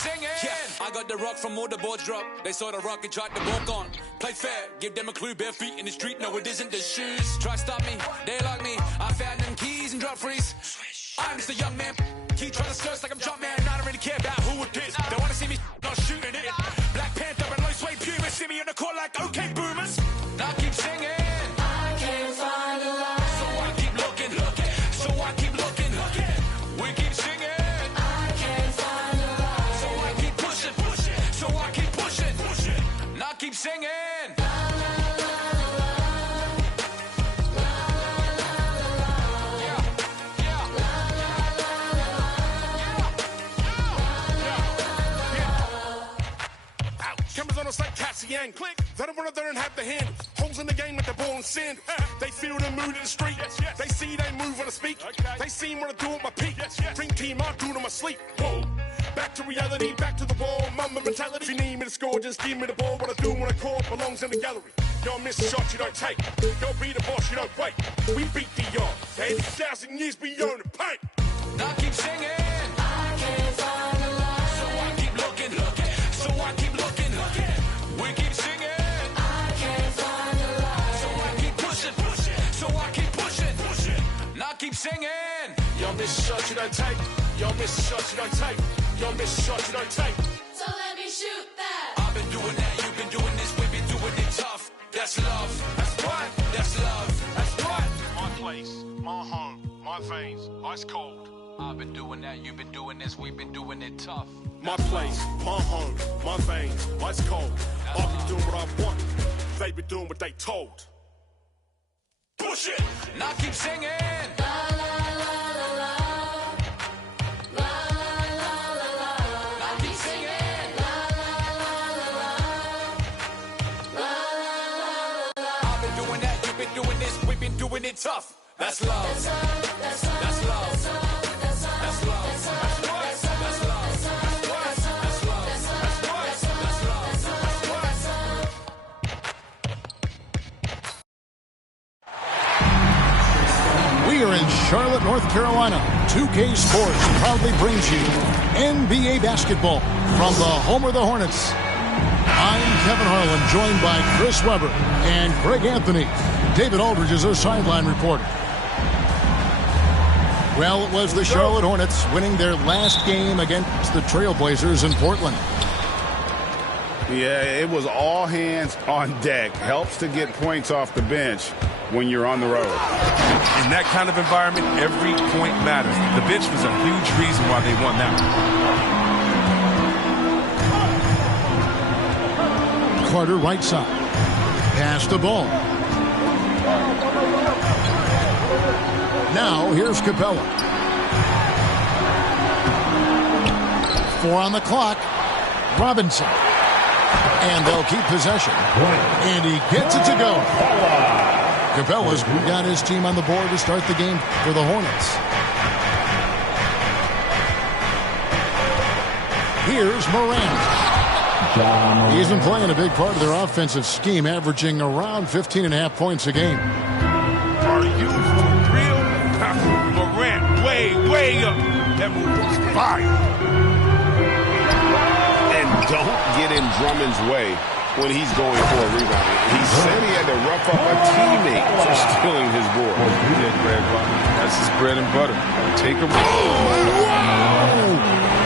singing. Yeah, I got the rock from all the boards drop. They saw the rock and tried to walk on. Play fair, give them a clue. Bare feet in the street, no, it isn't the shoes. Try stop me, they like me. I found them keys and drop freeze. I'm just a young man. Keep trying to search like I'm Jumpman. I don't really care about who it is. They wanna see me not shooting it. Black Panther and low suede Pumas. See me on the court like okay boomers. Now I keep singing. I can't find a lie. So I keep looking. So I keep looking. We keep singing. I can't find a lie. So I keep pushing. So I keep pushing. Now I keep singing. Like Cassian, click. They don't want to learn have the handles. Holes in the game with the ball and sandals. They feel the mood in the street. They see they move when I speak. They see what I do with my peak. Dream team, I do it in my sleep. Whoa. Back to reality, back to the wall. Mamba mentality. If you need me to score, just give me the ball. What I do when I call belongs in the gallery. Y'all miss shots you don't take. Y'all be the boss, you don't wait. We beat the yard. 80,000 years beyond the paint. Now I keep singing. I can't find a lie. So I keep looking. So I keep looking. We keep singing. I can't find a lie. So I keep pushing. So I keep pushing. Now I keep singing. Y'all miss shots you don't take. Y'all miss shots you don't take. Y'all miss shots you don't take. So let me shoot that. I've been doing that, you've been doing this, we've been doing it tough. That's love. That's what? That's love. That's what? My place, my home, my veins, ice cold. I've been doing that, you've been doing this, we've been doing it tough. My place, my home, my veins, ice cold. I've been doing what I want. They been doing what they told. Push it! Now I keep singing. La la la la la. La la la la la. Now I keep singing. La la la la la. La la la la la. I've been doing that, you've been doing this, we've been doing it tough. That's love. That's love. That's love. That's love. That's love. That's love. That's love. That's love. That's what? That's love. That's love. That's love. That's what? That's love. That's love. That's love. That's what? That's love. That's love. That's love. That's what? That's love. We are in Charlotte, North Carolina. 2K Sports proudly brings you NBA basketball from the home of the Hornets. I'm Kevin Harlan, joined by Chris Webber and Greg Anthony. David Aldridge is our sideline reporter. Well, it was the Charlotte Hornets winning their last game against the Trailblazers in Portland. Yeah, it was all hands on deck. Helps to get points off the bench when you're on the road. In that kind of environment, every point matters. The bench was a huge reason why they won that one. Carter right side. Pass the ball. Now here's Capella. 4 on the clock. Robinson. And they'll keep possession. And he gets it to go. Capella's got his team on the board to start the game for the Hornets. Here's Morant. He's been playing a big part of their offensive scheme, averaging around 15.5 points a game. Are you for real? Morant, way up. That move was fire. And don't get in Drummond's way when he's going for a rebound. He said he had to rough up a teammate for stealing his board. He did, Greg. That's his bread and butter. Take a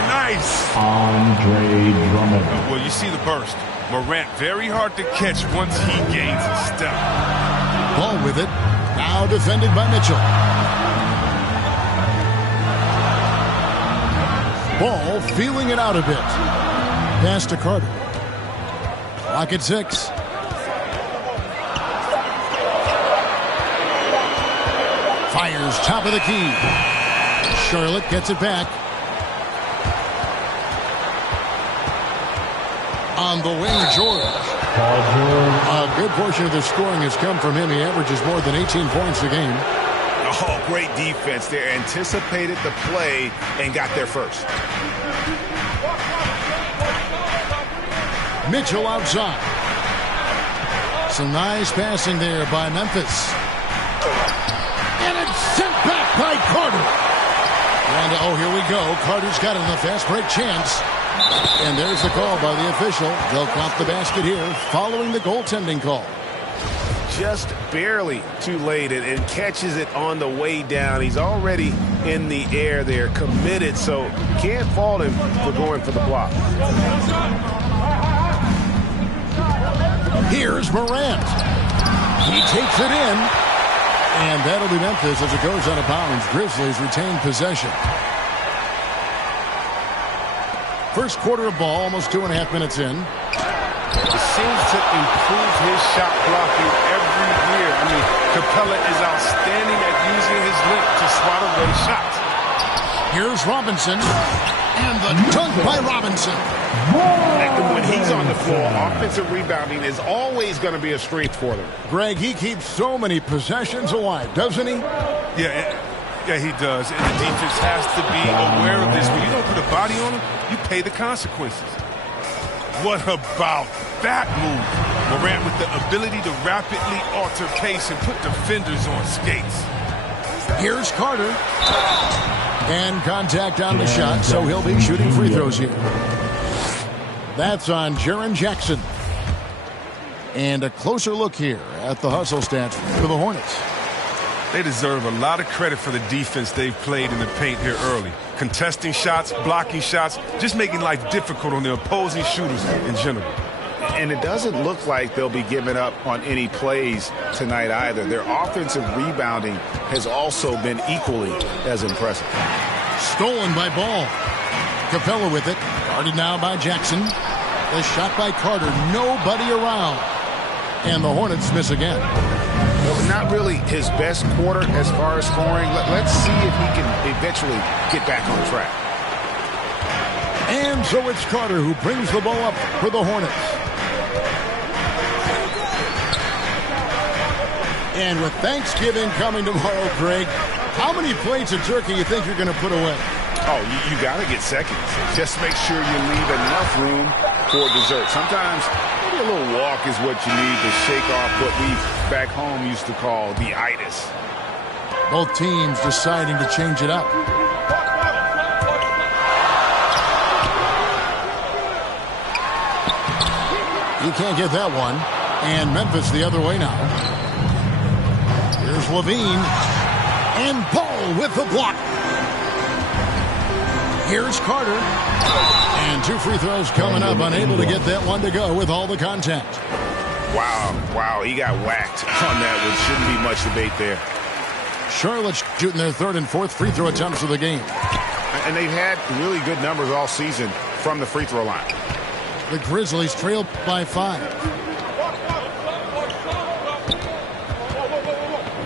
Nice. Andre Drummond. Well, you see the burst. Morant very hard to catch once he gains his step. Ball with it. Now defended by Mitchell. Ball feeling it out a bit. Pass to Carter. Clock at 6. Fires top of the key. Charlotte gets it back. On the wing, George. A good portion of the scoring has come from him. He averages more than 18 points a game. Oh, great defense there. Anticipated the play and got there first. Mitchell outside. Some nice passing there by Memphis. And it's sent back by Carter. And Oh, here we go. Carter's got it in the fast break chance. And there's the call by the official. They'll count the basket here following the goaltending call. Just barely too late and catches it on the way down. He's already in the air there, committed, so can't fault him for going for the block. Here's Morant. He takes it in. And that'll be Memphis as it goes out of bounds. Grizzlies retain possession. First quarter of ball, almost 2.5 minutes in. It seems to improve his shot blocking every year. I mean, Capella is outstanding at using his length to swat away shots. Here's Robinson. And the dunk by Robinson. And when he's on the floor, offensive rebounding is always going to be a strength for them. Greg, he keeps so many possessions alive, doesn't he? Yeah, he does. And the defense has to be aware of this. When you don't put a body on him, you pay the consequences. What about that move? Morant with the ability to rapidly alter pace and put defenders on skates. Here's Carter. And contact on the shot, so he'll be shooting free throws here. That's on Jaren Jackson. And a closer look here at the hustle stats for the Hornets. They deserve a lot of credit for the defense they've played in the paint here early. Contesting shots, blocking shots, just making life difficult on the opposing shooters in general. And it doesn't look like they'll be giving up on any plays tonight either. Their offensive rebounding has also been equally as impressive. Stolen by Ball. Capella with it. Guarded now by Jackson. The shot by Carter. Nobody around. And the Hornets miss again. Well, not really his best quarter as far as scoring. Let's see if he can eventually get back on track. And so it's Carter who brings the ball up for the Hornets. And with Thanksgiving coming tomorrow, Craig, how many plates of turkey you think you're going to put away? Oh, you got to get seconds. Just make sure you leave enough room for dessert. Sometimes maybe a little walk is what you need to shake off what we back home used to call the itis. Both teams deciding to change it up. He can't get that one. And Memphis the other way now. Here's Levine. And Ball with the block. Here's Carter. And 2 free throws coming up. Unable to get that one to go with all the contact. Wow, he got whacked on that one. Shouldn't be much debate there. Charlotte shooting their 3rd and 4th free throw attempts of the game. And they've had really good numbers all season from the free throw line. The Grizzlies trail by 5.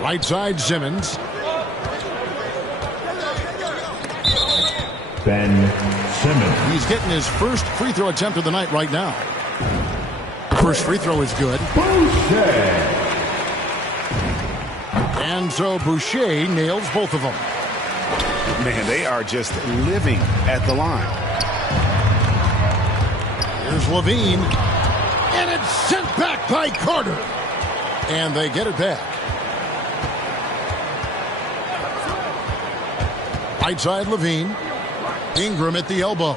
Right side, Simmons. Ben Simmons. He's getting his first free throw attempt of the night right now. First free throw is good. Boucher. And so Boucher nails both of them. Man, they are just living at the line. Here's Levine. And it's sent back by Carter. And they get it back. Right side, Levine. Ingram at the elbow.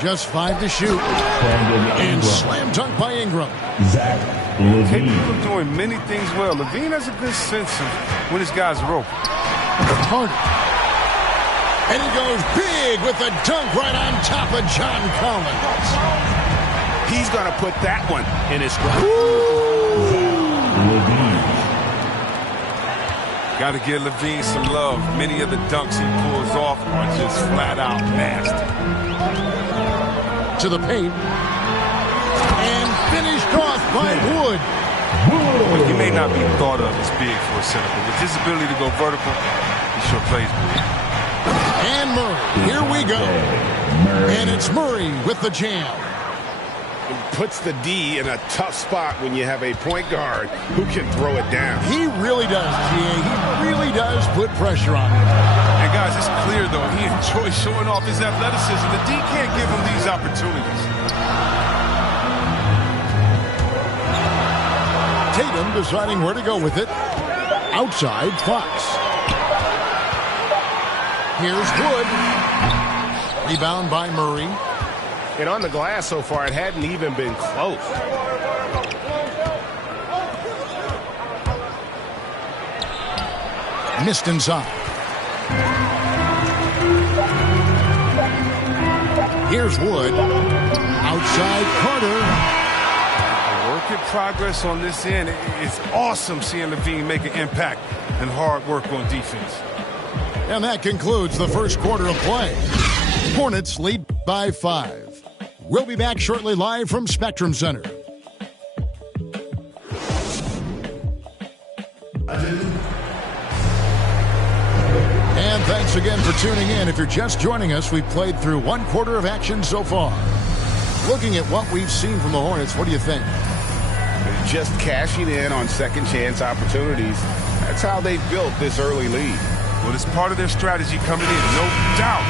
Just 5 to shoot. And slam dunk by Ingram. Zach Levine. Capable of doing many things well. Levine has a good sense of when his guys are open. Carter. And he goes big with the dunk right on top of John Collins. He's going to put that one in his grip. Levine. Got to give Levine some love. Many of the dunks he pulls off are just flat out nasty. To the paint. And finished off by Wood. Well, he may not be thought of as big for a center, but with his ability to go vertical, he sure plays big. And Murray. Here we go. And it's Murray with the jam. Puts the D in a tough spot when you have a point guard who can throw it down. He really does, G.A. He really does put pressure on him. And guys, it's clear, though, he enjoys showing off his athleticism. The D can't give him these opportunities. Tatum deciding where to go with it. Outside, Fox. Here's Wood. Rebound by Murray. And on the glass so far, it hadn't even been close. Missed inside. Here's Wood. Outside Carter. Work in progress on this end. It's awesome seeing Levine make an impact and hard work on defense. And that concludes the first quarter of play. Hornets lead by 5. We'll be back shortly live from Spectrum Center. And thanks again for tuning in. If you're just joining us, we've played through one quarter of action so far. Looking at what we've seen from the Hornets, what do you think? Just cashing in on second chance opportunities. That's how they built this early lead. Well, it's part of their strategy coming in, no doubt.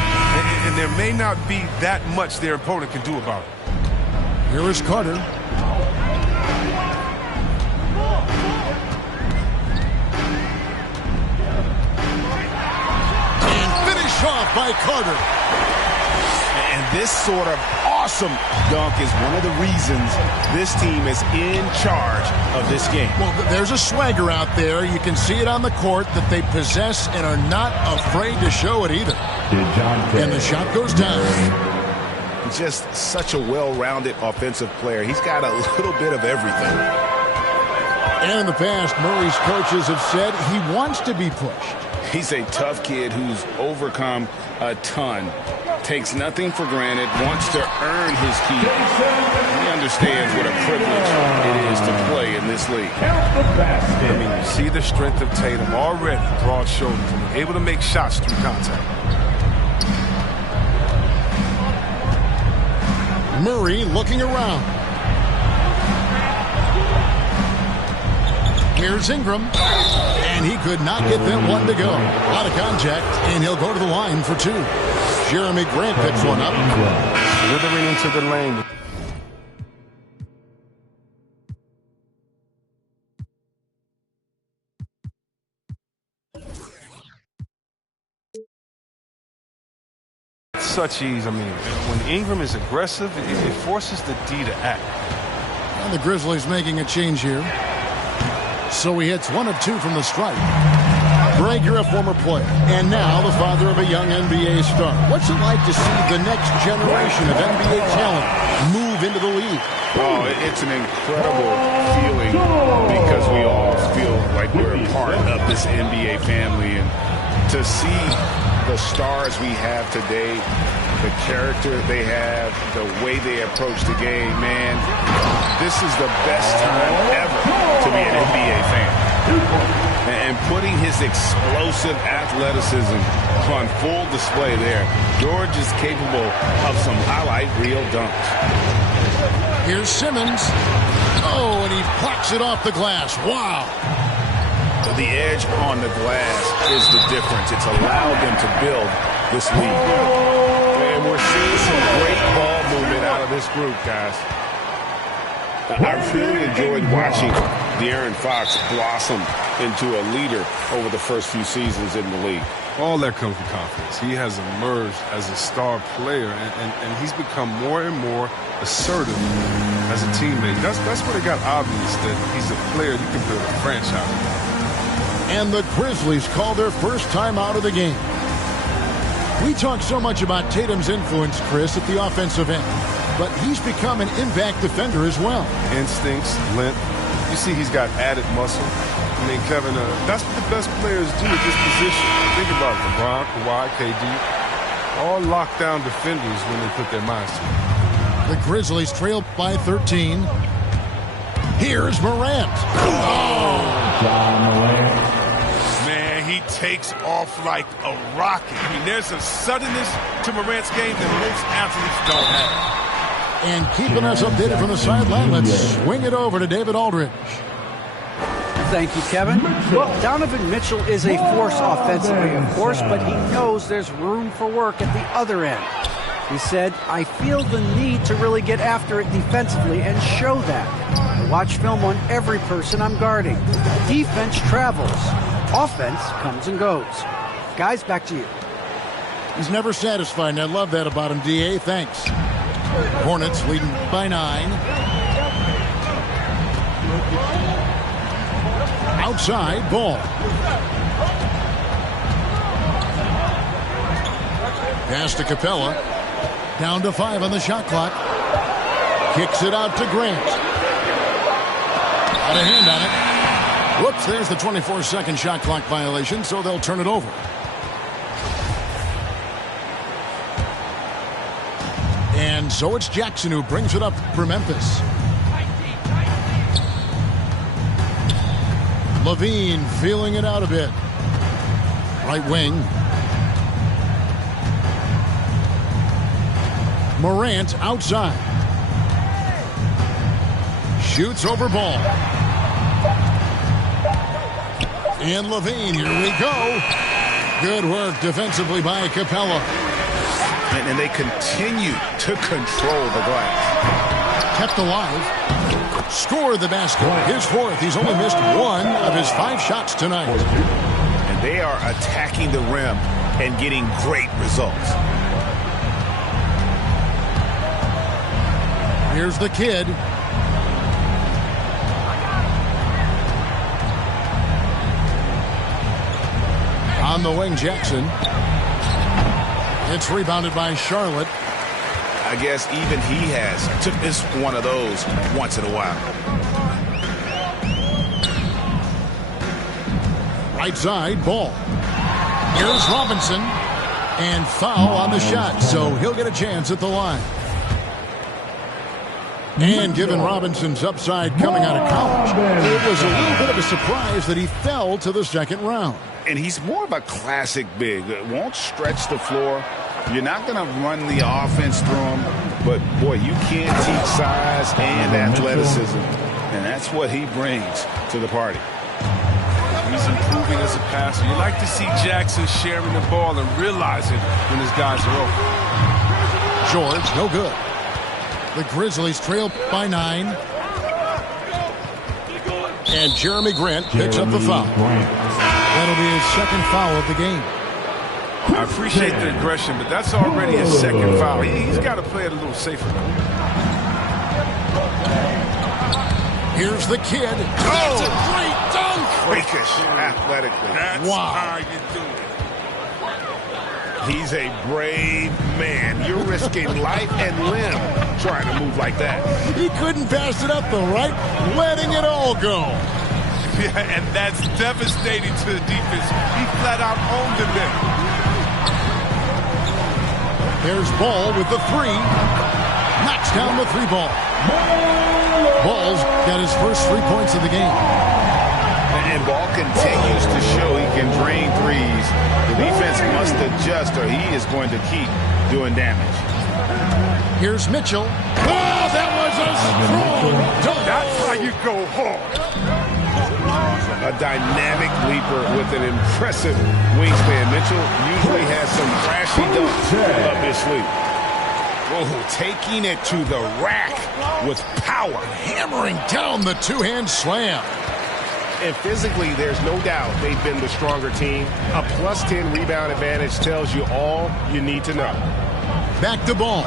And there may not be that much their opponent can do about it. Here is Carter. And finish off by Carter. And this sort of awesome dunk is one of the reasons this team is in charge of this game. Well, there's a swagger out there. You can see it on the court that they possess and are not afraid to show it either. And the shot goes down. Just such a well-rounded offensive player. He's got a little bit of everything. And in the past, Murray's coaches have said he wants to be pushed. He's a tough kid who's overcome a ton. Takes nothing for granted, wants to earn his keep. He understands what a privilege it is to play in this league. I mean, you see the strength of Tatum already, broad shoulders, and able to make shots through contact. Murray looking around. Here's Ingram. And he could not get that one to go. Out of contact, and he'll go to the line for 2. Jeremy Grant picks one up. Withering into the lane. Such ease. I mean, when Ingram is aggressive, it forces the D to act. And the Grizzlies making a change here. So he hits 1 of 2 from the stripe. Greg, you're a former player, and now the father of a young NBA star. What's it like to see the next generation of NBA talent move into the league? Oh, it's an incredible feeling because we all feel like we're a part of this NBA family. And to see the stars we have today, the character they have, the way they approach the game, man, this is the best time ever to be an NBA fan. And putting his explosive athleticism on full display there, George is capable of some highlight reel dunks. Here's Simmons. Oh, and he plucks it off the glass. Wow. The edge on the glass is the difference. It's allowed them to build this lead. And we're seeing some great ball movement out of this group, guys. I really enjoyed watching De'Aaron Fox blossom into a leader over the first few seasons in the league. All that comes with confidence. He has emerged as a star player, and he's become more and more assertive as a teammate. That's when it got obvious that he's a player you can build a franchise with. And the Grizzlies call their first time out of the game. We talk so much about Tatum's influence, Chris, at the offensive end. But he's become an impact defender as well. Instincts, length. You see he's got added muscle. I mean, Kevin, that's what the best players do at this position. Think about it. LeBron, Kawhi, KD, all lockdown defenders when they put their minds to it. The Grizzlies trail by 13. Here's Morant. Oh! Man, he takes off like a rocket. I mean, there's a suddenness to Morant's game that most athletes don't have. And keeping us updated from the sideline, let's swing it over to David Aldridge. Thank you, Kevin. Well, Donovan Mitchell is a force offensively, of course, but he knows there's room for work at the other end. He said, I feel the need to really get after it defensively and show that. I watch film on every person I'm guarding. Defense travels. Offense comes and goes. Guys, back to you. He's never satisfied, and I love that about him, D.A. Thanks. Hornets leading by 9. Outside, Ball. Pass to Capella. Down to 5 on the shot clock. Kicks it out to Grant. Got a hand on it. Whoops, there's the 24-second shot clock violation, so they'll turn it over. And so it's Jackson who brings it up for Memphis. Levine feeling it out a bit. Right wing. Morant outside. Shoots over Ball. And Levine, here we go. Good work defensively by Capella. And they continue to control the glass. Kept alive. Scored the basket. His 4th. He's only missed 1 of his 5 shots tonight. And they are attacking the rim and getting great results. Here's the kid. On the wing, Jackson. It's rebounded by Charlotte. I guess even he has to miss one of those once in a while. Right side, Ball. Here's Robinson. And foul on the shot, so he'll get a chance at the line. And given Robinson's upside coming out of college, it was a little bit of a surprise that he fell to the second round. And he's more of a classic big. Won't stretch the floor. You're not going to run the offense through him. But, boy, you can't teach size and athleticism. And that's what he brings to the party. He's improving as a passer. You like to see Jackson sharing the ball and realizing when his guys are open. George, no good. The Grizzlies trail by 9. And Jeremy Grant picks up the foul. That'll be his 2nd foul of the game. I appreciate the aggression, but that's already his 2nd foul. He's got to play it a little safer. Here's the kid. That's a great dunk! Freakish athletically. That's how you do it. He's a brave man. You're risking life and limb trying to move like that. He couldn't pass it up, though, right? Letting it all go. Yeah, and that's devastating to the defense. He flat out owned him there. There's Ball with the 3. Knocks down the 3 ball. Ball's got his first 3 points of the game. And Ball continues to show he can drain threes. The defense must adjust or he is going to keep doing damage. Here's Mitchell. Oh, that was a strong dunk. That's how you go hard. A dynamic leaper with an impressive wingspan. Mitchell usually has some flashy dunks up his sleeve. Oh, taking it to the rack with power. Hammering down the 2-hand slam. And physically, there's no doubt they've been the stronger team. A plus 10 rebound advantage tells you all you need to know. Back to Ball.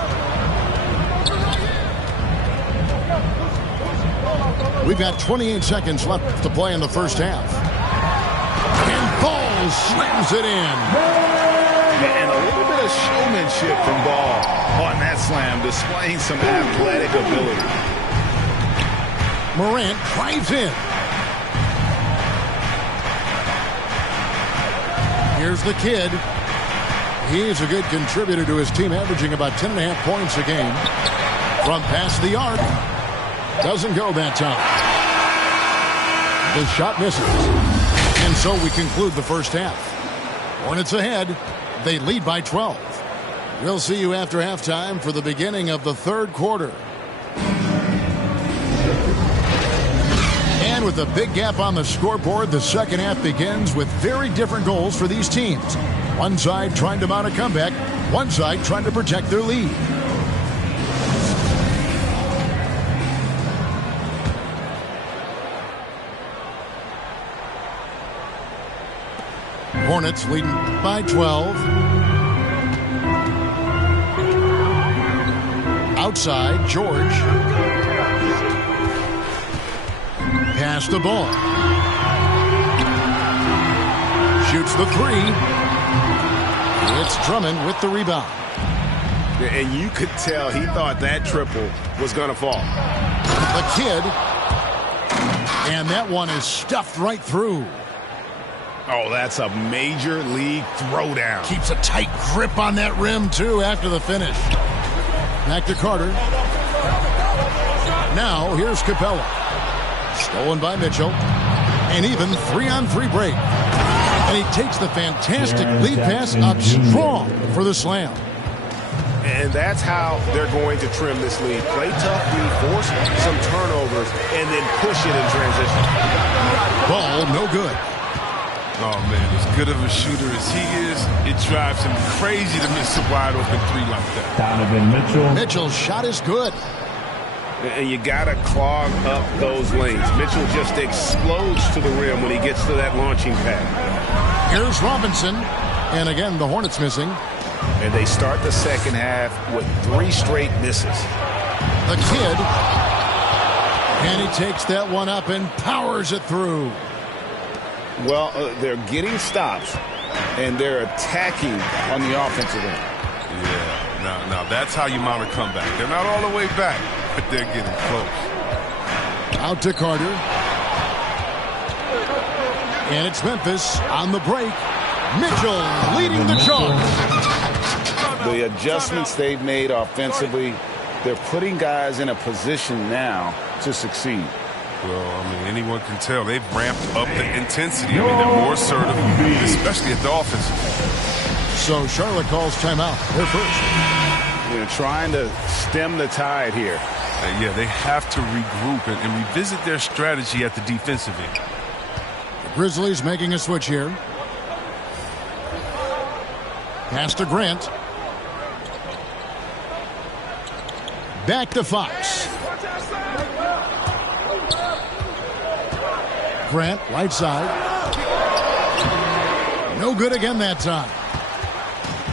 We've got 28 seconds left to play in the first half. And Ball slams it in. And a little bit of showmanship from Ball on that slam, displaying some athletic ability. Morant drives in. Here's the kid. He's a good contributor to his team, averaging about 10.5 points a game. From past the arc. Doesn't go that time. The shot misses. And so we conclude the first half. Hornets ahead. They lead by 12. We'll see you after halftime for the beginning of the third quarter. And with a big gap on the scoreboard, the second half begins with very different goals for these teams. One side trying to mount a comeback, one side trying to protect their lead. Hornets leading by 12. Outside, George. Pass the ball. Shoots the three. It's Drummond with the rebound. And you could tell he thought that triple was going to fall. The kid. And that one is stuffed right through. Oh, that's a major league throwdown. Keeps a tight grip on that rim, too, after the finish. Back to Carter. Now, here's Capella. Stolen by Mitchell. And even 3-on-3 break. And he takes the fantastic lead pass up strong for the slam. And that's how they're going to trim this lead. Play tough, force some turnovers, and then push it in transition. Ball no good. Oh, man, as good of a shooter as he is, it drives him crazy to miss a wide-open three like that. Donovan Mitchell. Mitchell's shot is good. And you got to clog up those lanes. Mitchell just explodes to the rim when he gets to that launching pad. Here's Robinson. And again, the Hornets missing. And they start the second half with 3 straight misses. The kid. And he takes that one up and powers it through. Well, they're getting stops, and they're attacking on the offensive end. Yeah, now that's how you mount a comeback. They're not all the way back, but they're getting close. Out to Carter. And it's Memphis on the break. Mitchell leading the charge. The adjustments they've made offensively, they're putting guys in a position now to succeed. Well, I mean, anyone can tell they've ramped up the intensity. I mean, they're more assertive, especially at the offensive end. So Charlotte calls timeout. They're first. They're trying to stem the tide here. Yeah, they have to regroup and revisit their strategy at the defensive end. The Grizzlies making a switch here. Pass to Grant. Back to Fox. Grant, right side. No good again that time.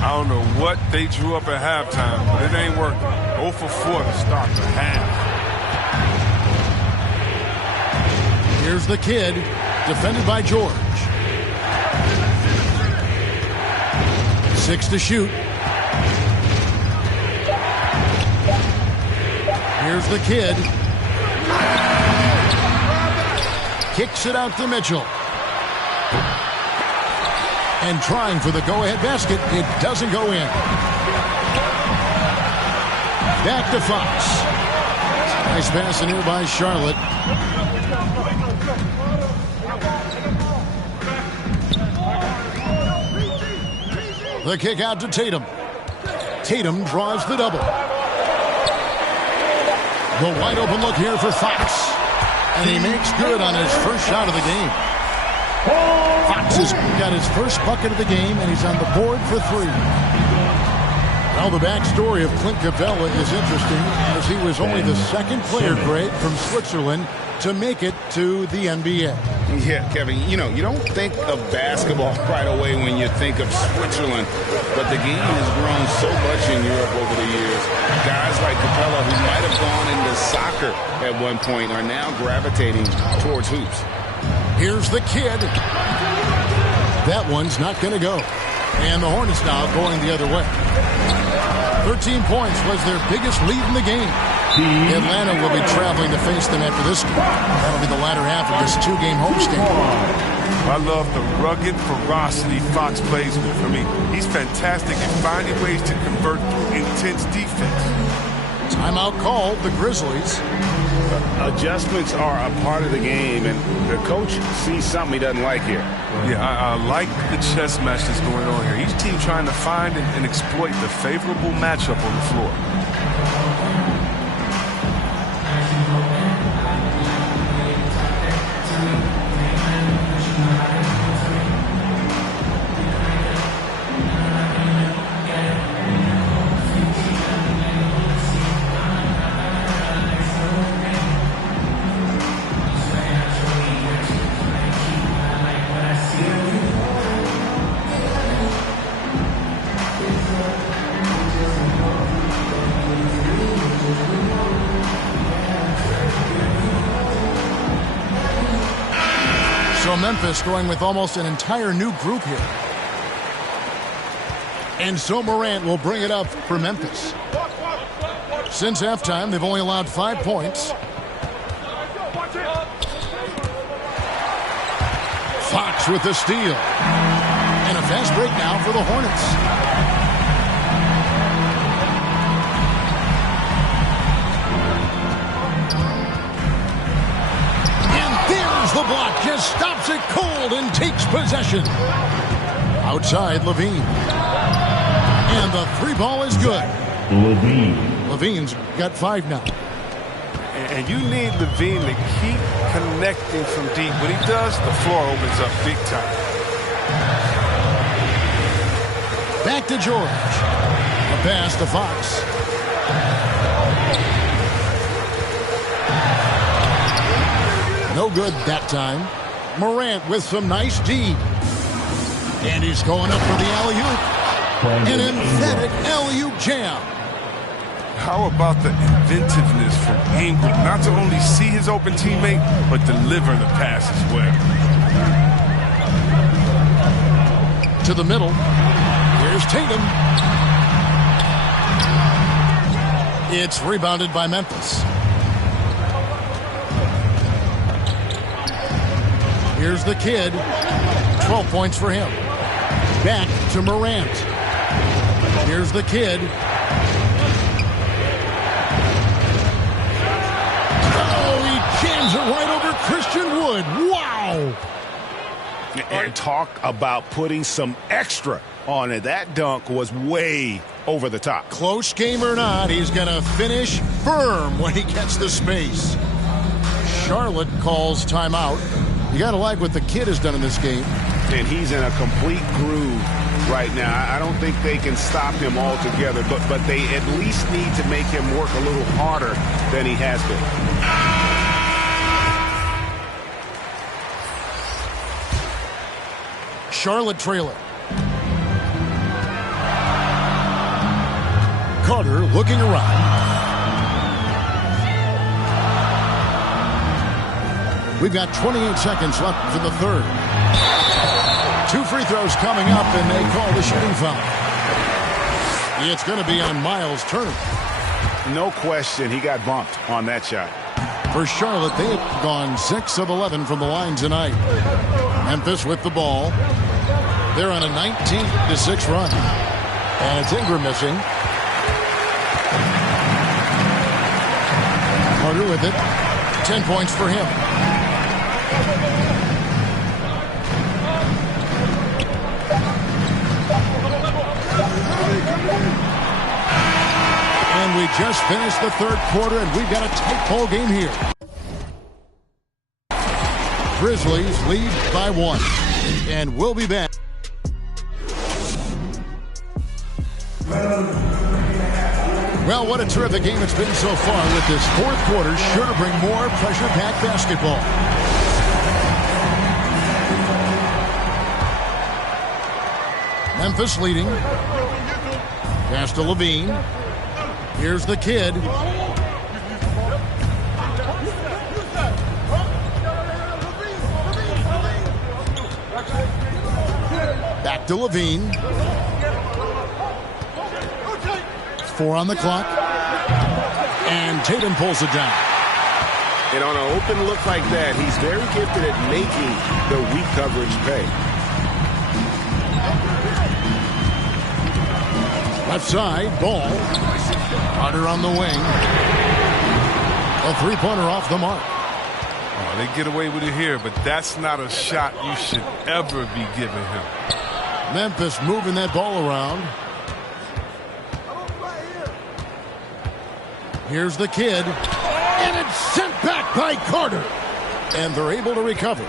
I don't know what they drew up at halftime, but it ain't working. 0 for 4 to start the half. Here's the kid, defended by George. 6 to shoot. Here's the kid. Kicks it out to Mitchell. And trying for the go-ahead basket. It doesn't go in. Back to Fox. Nice pass in here by Charlotte. The kick out to Tatum. Tatum draws the double. The wide open look here for Fox. And he makes good on his first shot of the game. Fox has got his first bucket of the game, and he's on the board for 3. Well, the backstory of Clint Capella is interesting, as he was only the second player, Greg, from Switzerland to make it to the NBA. Yeah, Kevin, you know, you don't think of basketball right away when you think of Switzerland, but the game has grown so much in Europe over the years. Guys like Capella, who might have gone into soccer at one point, are now gravitating towards hoops. Here's the kid. That one's not going to go. And the Hornets now going the other way. 13 points was their biggest lead in the game. Atlanta will be traveling to face them after this game. That'll be the latter half of this 2-game homestand. I love the rugged ferocity Fox plays with. I mean, he's fantastic at finding ways to convert through intense defense. Timeout called, the Grizzlies. Adjustments are a part of the game, and the coach sees something he doesn't like here. Yeah, I like the chess match that's going on here. Each team trying to find and exploit the favorable matchup on the floor. Memphis going with almost an entire new group here. And so Morant will bring it up for Memphis. Since halftime, they've only allowed 5 points. Fox with the steal. And a fast break now for the Hornets. And there's the block. Just stops it cold and takes possession. Outside, Levine. And the three ball is good. Levine's got 5 now. And you need Levine to keep connecting from deep. When he does, the floor opens up big time. Back to George. A pass to Fox. No good that time. Morant with some nice D. And he's going up for the alley-oop. An emphatic alley-oop jam. How about the inventiveness from Ingram? Not to only see his open teammate, but deliver the pass as well. To the middle. Here's Tatum. It's rebounded by Memphis. Here's the kid. 12 points for him. Back to Morant. Here's the kid. Jams it right over Christian Wood. Wow! And talk about putting some extra on it. That dunk was way over the top. Close game or not, he's going to finish firm when he gets the space. Charlotte calls timeout. You got to like what the kid has done in this game. And he's in a complete groove right now. I don't think they can stop him altogether, but they at least need to make him work a little harder than he has been. Charlotte trailer. Carter looking around. We've got 28 seconds left in the third. 2 free throws coming up, and they call the shooting foul. It's going to be on Miles Turner. No question, he got bumped on that shot. For Charlotte, they have gone 6 of 11 from the line tonight. Memphis with the ball. They're on a 19-6 run. And it's Ingram missing. Carter with it. 10 points for him. And we just finished the third quarter, and we've got a tight ball game here. Grizzlies lead by 1. And we'll be back. Well, what a terrific game it's been so far, with this fourth quarter sure to bring more pressure-packed basketball. Memphis leading. Pass to Levine. Here's the kid. Back to Levine. 4 on the clock. And Tatum pulls it down. And on an open look like that, he's very gifted at making the weak coverage pay. Left side, ball. Carter on the wing. A three-pointer off the mark. Oh, they get away with it here, but that's not a shot you should ever be giving him. Memphis moving that ball around. Here's the kid. And it's sent back by Carter. And they're able to recover.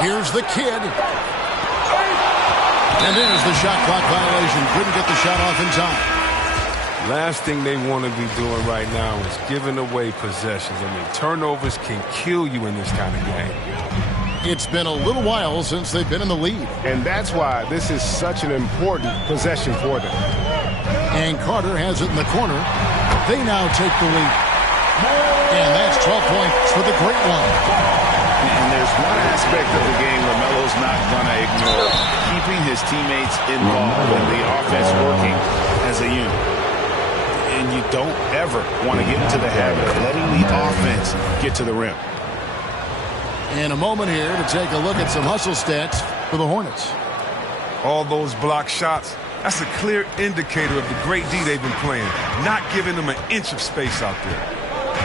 Here's the kid. And there's the shot clock violation. Couldn't get the shot off in time. Last thing they want to be doing right now is giving away possessions. I mean, turnovers can kill you in this kind of game. It's been a little while since they've been in the lead. And that's why this is such an important possession for them. And Carter has it in the corner. They now take the lead. And that's 12 points for the Great One. And there's one aspect of the game LaMelo's not going to ignore, keeping his teammates involved and the offense working as a unit. And you don't ever want to get into the habit of letting the offense get to the rim. And a moment here to take a look at some hustle stats for the Hornets. All those block shots, that's a clear indicator of the great D they've been playing, not giving them an inch of space out there.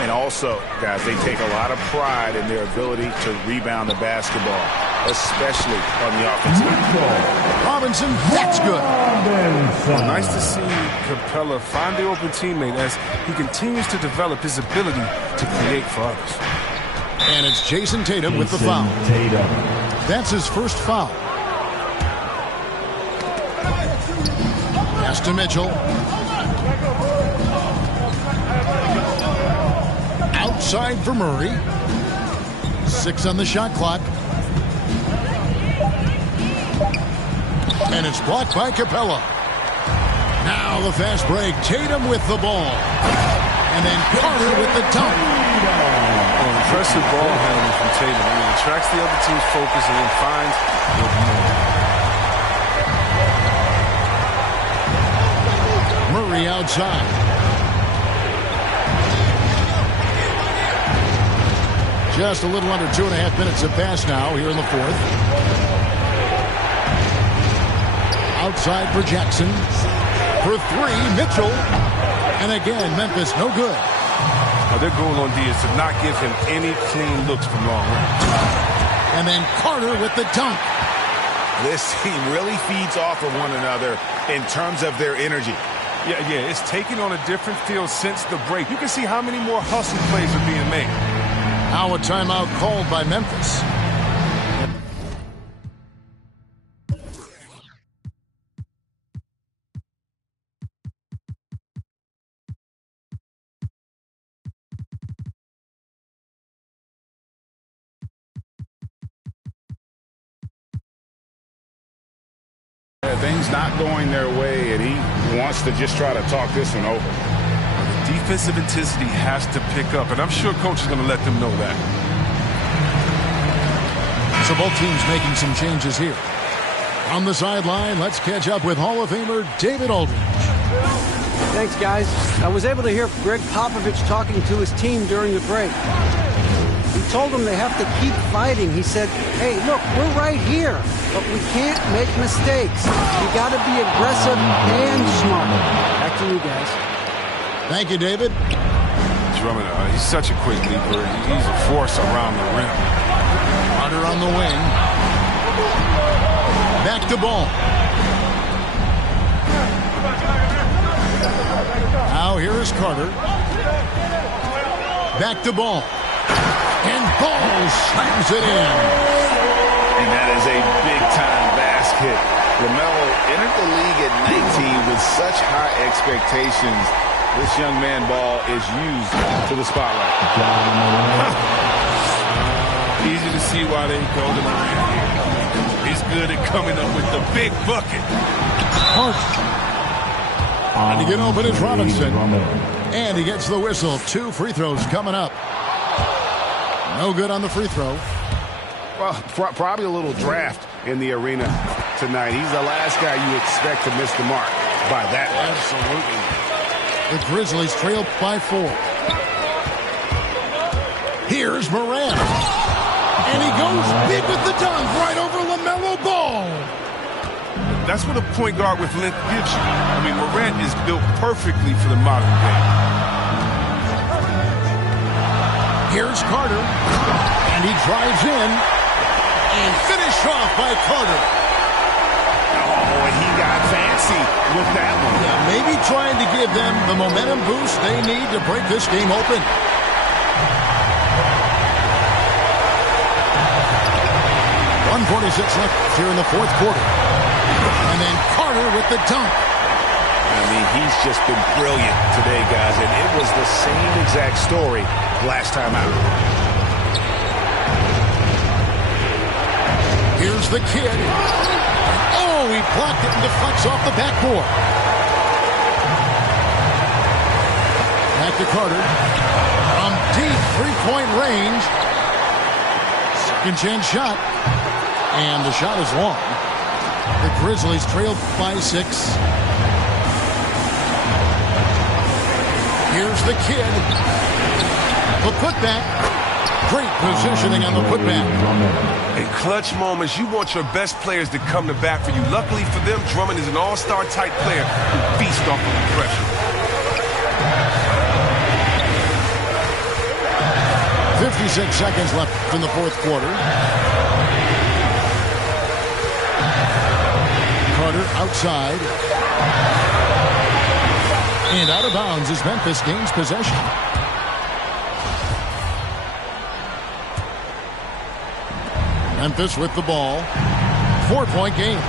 And also, guys, they take a lot of pride in their ability to rebound the basketball, especially on the offensive end. Robinson, that's good. Well, nice to see Capella find the open teammate as he continues to develop his ability to create for others. And it's Jason Tatum with the foul. That's his first foul. Pass to Mitchell. Outside for Murray. 6 on the shot clock. And it's blocked by Capella. Now the fast break. Tatum with the ball. And then Carter with the dunk. Impressive ball handling from Tatum. I mean, attracts the other team's focus and then finds the Murray outside. Just a little under 2.5 minutes have passed now here in the fourth. Outside for Jackson. For 3, Mitchell. And again, Memphis no good. Their goal on D is to not give him any clean looks from long range. And then Carter with the dunk. This team really feeds off of one another in terms of their energy. Yeah, it's taken on a different feel since the break. You can see how many more hustle plays are being made. Now a timeout called by Memphis. Things not going their way, and he wants to just try to talk this one over. The defensive intensity has to pick up, and I'm sure coach is going to let them know that. So both teams making some changes here. On the sideline, let's catch up with Hall of Famer David Aldridge. Thanks, guys. I was able to hear Greg Popovich talking to his team during the break. He told them they have to keep fighting. He said, hey, look, we're right here, but we can't make mistakes. We got to be aggressive and smart. Back to you guys. Thank you, David. Drummond, he's such a quick leaper. He's a force around the rim. Carter on the wing. Back to ball. Now here is Carter. Back to ball. And Ball slams it in. And that is a big-time basket. LaMelo entered the league at 19 with such high expectations. This young man Ball is used to the spotlight. Easy to see why they called him around here. He's good at coming up with the big bucket. Hart. And to get open is Robinson. And he gets the whistle. 2 free throws coming up. No good on the free throw. Well, probably a little draft in the arena tonight. He's the last guy you expect to miss the mark by that. Absolutely. The Grizzlies trail by 4. Here's Morant. And he goes big with the dunk right over LaMelo Ball. That's what a point guard with length gives you. I mean, Morant is built perfectly for the modern game. Here's Carter, and he drives in, and finished off by Carter. Oh, and he got fancy with that one. Yeah, maybe trying to give them the momentum boost they need to break this game open. .146 left here in the fourth quarter. And then Carter with the dunk. I mean, he's just been brilliant today, guys, and it was the same exact story last time out. Here's the kid. Oh, he blocked it and deflects off the backboard. Back to Carter. From deep three-point range. Second chance shot. And the shot is long. The Grizzlies trailed by 6. Here's the kid. The putback. Great positioning on the putback. In clutch moments, you want your best players to come to bat for you. Luckily for them, Drummond is an all-star type player who feasts off of the pressure. 56 seconds left in the fourth quarter. Carter outside. And out of bounds as Memphis gains possession. Memphis with the ball. 4-point game.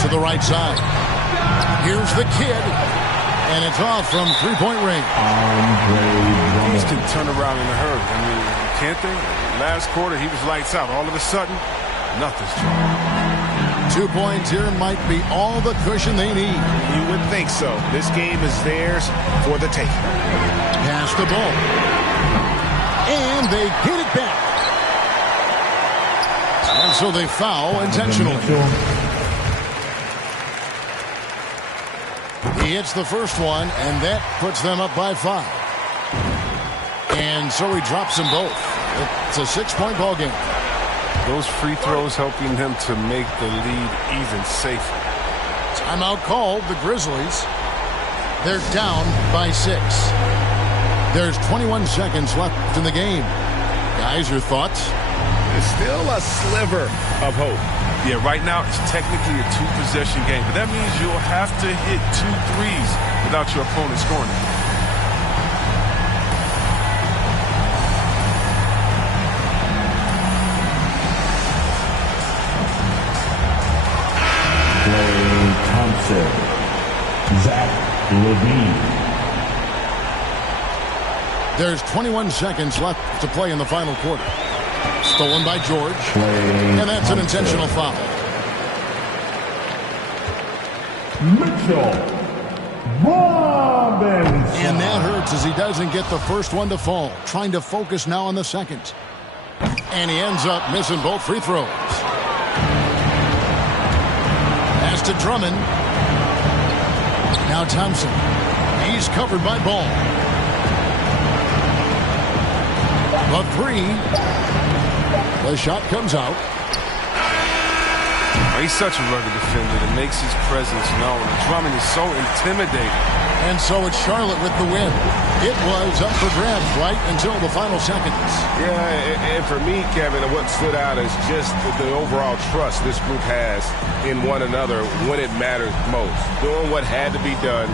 To the right side. Here's the kid. And it's off from three-point range. These can turn around in a hurry. I mean, can't they? Last quarter, he was lights out. All of a sudden, nothing's changed. 2 points here might be all the cushion they need. You would think so. This game is theirs for the taking. Pass the ball. And they get it back. And so they foul intentionally. He hits the first one, and that puts them up by 5. And so he drops them both. It's a 6-point ball game. Those free throws helping them to make the lead even safer. Timeout called, the Grizzlies. They're down by 6. There's 21 seconds left in the game. Guys, your thoughts? It's still a sliver of hope. Yeah, right now it's technically a 2-possession game, but that means you'll have to hit 2 threes without your opponent scoring it. Clay Thompson. Zach Levine. There's 21 seconds left to play in the final quarter. Stolen by George. And that's an intentional foul. Mitchell Robinson. And that hurts as he doesn't get the first one to fall. Trying to focus now on the second. And he ends up missing both free throws. Pass to Drummond. Now Thompson. He's covered by Ball. A 3. The shot comes out. He's such a rugged defender that makes his presence known. And Drummond is so intimidating. And so it's Charlotte with the win. It was up for grabs right until the final seconds. Yeah, and for me, Kevin, what stood out is just the overall trust this group has in one another when it matters most. Doing what had to be done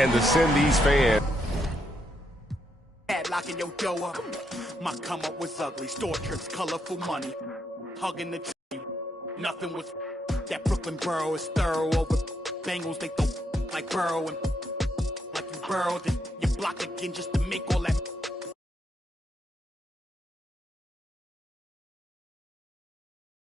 and to send these fans. Locking your dough up. My come up was ugly. Store trips, colorful money. Hugging the tree. Nothing was that Brooklyn borough is thorough over Bengals. They throw like Burrow and like you burrowed and you block again just to make all that